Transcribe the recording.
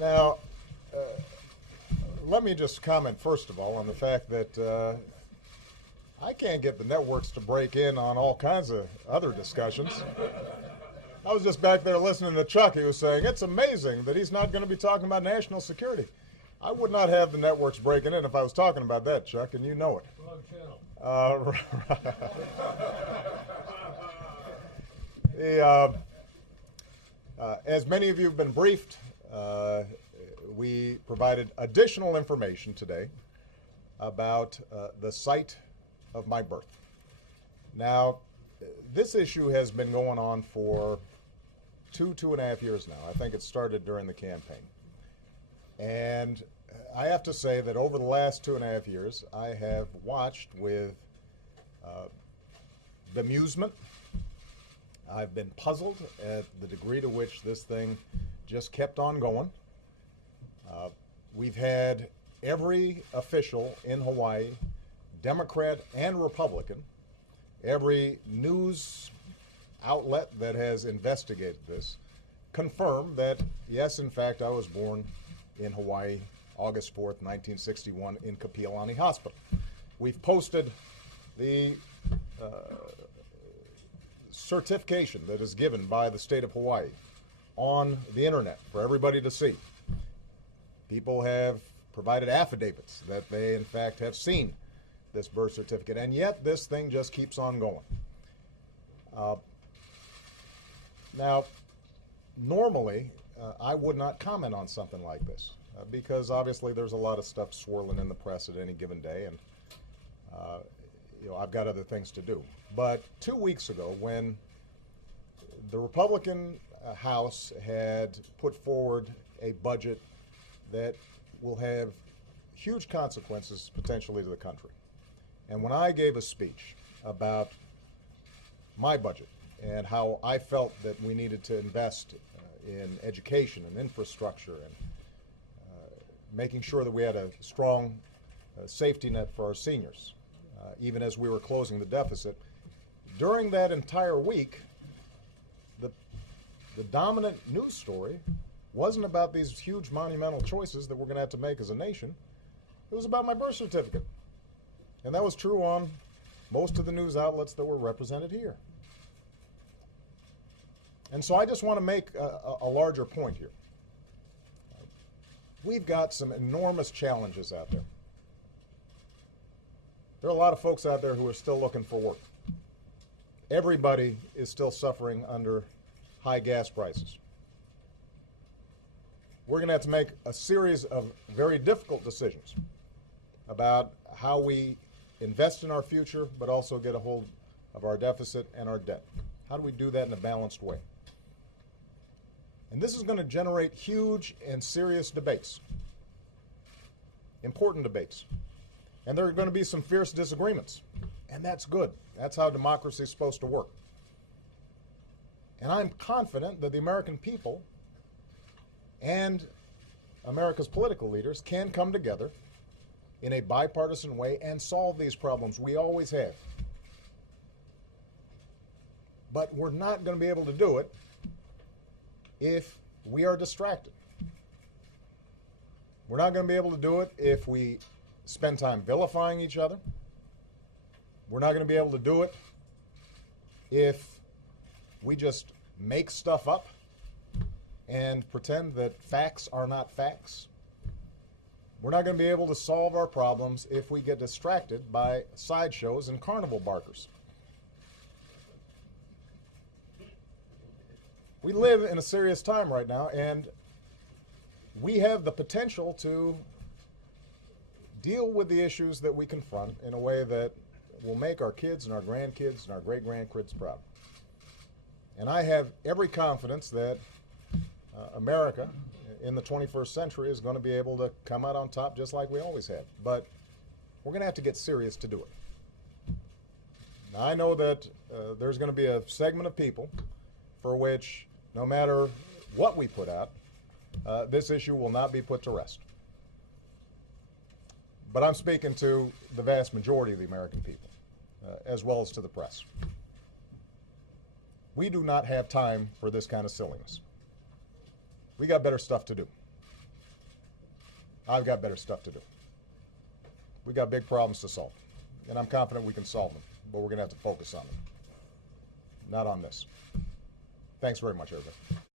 Now, let me just comment first of all on the fact that I can't get the networks to break in on all kinds of other discussions. I was just back there listening to Chuck. He was saying it's amazing that he's not going to be talking about national security. I would not have the networks breaking in if I was talking about that, Chuck, and you know it. Wrong channel. As many of you have been briefed, we provided additional information today about the site of my birth. Now, this issue has been going on for 2.5 years now. I think it started during the campaign. And I have to say that over the last 2.5 years, I have watched with bemusement. I've been puzzled at the degree to which this thing just kept on going. We've had every official in Hawaii, Democrat and Republican, every news outlet that has investigated this, confirm that, yes, in fact, I was born in Hawaii, August 4th, 1961, in Kapiolani Hospital. We've posted the certification that is given by the state of Hawaii on the internet for everybody to see. People have provided affidavits that they, in fact, have seen this birth certificate, and yet this thing just keeps on going. Now, normally, I would not comment on something like this because obviously there's a lot of stuff swirling in the press at any given day, and I've got other things to do. But 2 weeks ago, when the Republican House had put forward a budget that will have huge consequences potentially to the country, and when I gave a speech about my budget and how I felt that we needed to invest in education and infrastructure and making sure that we had a strong safety net for our seniors, even as we were closing the deficit, during that entire week, the dominant news story wasn't about these huge monumental choices that we're going to have to make as a nation. It was about my birth certificate. And that was true on most of the news outlets that were represented here. And so I just want to make a larger point here. We've got some enormous challenges out there. There are a lot of folks out there who are still looking for work. Everybody is still suffering under high gas prices. We're going to have to make a series of very difficult decisions about how we invest in our future, but also get a hold of our deficit and our debt. How do we do that in a balanced way? And this is going to generate huge and serious debates, important debates. And there are going to be some fierce disagreements, and that's good. That's how democracy is supposed to work. And I'm confident that the American people and America's political leaders can come together in a bipartisan way and solve these problems. We always have. But we're not going to be able to do it if we are distracted. We're not going to be able to do it if we spend time vilifying each other. We're not going to be able to do it if we just make stuff up and pretend that facts are not facts. We're not going to be able to solve our problems if we get distracted by sideshows and carnival barkers. We live in a serious time right now, and we have the potential to deal with the issues that we confront in a way that will make our kids and our grandkids and our great-grandkids proud. And I have every confidence that America in the 21st century is going to be able to come out on top just like we always have. But we're going to have to get serious to do it. Now, I know that there's going to be a segment of people for which, no matter what we put out, this issue will not be put to rest. But I'm speaking to the vast majority of the American people, as well as to the press. We do not have time for this kind of silliness. We got better stuff to do. I've got better stuff to do. We got big problems to solve, and I'm confident we can solve them, but we're going to have to focus on them, not on this. Thanks very much, everybody.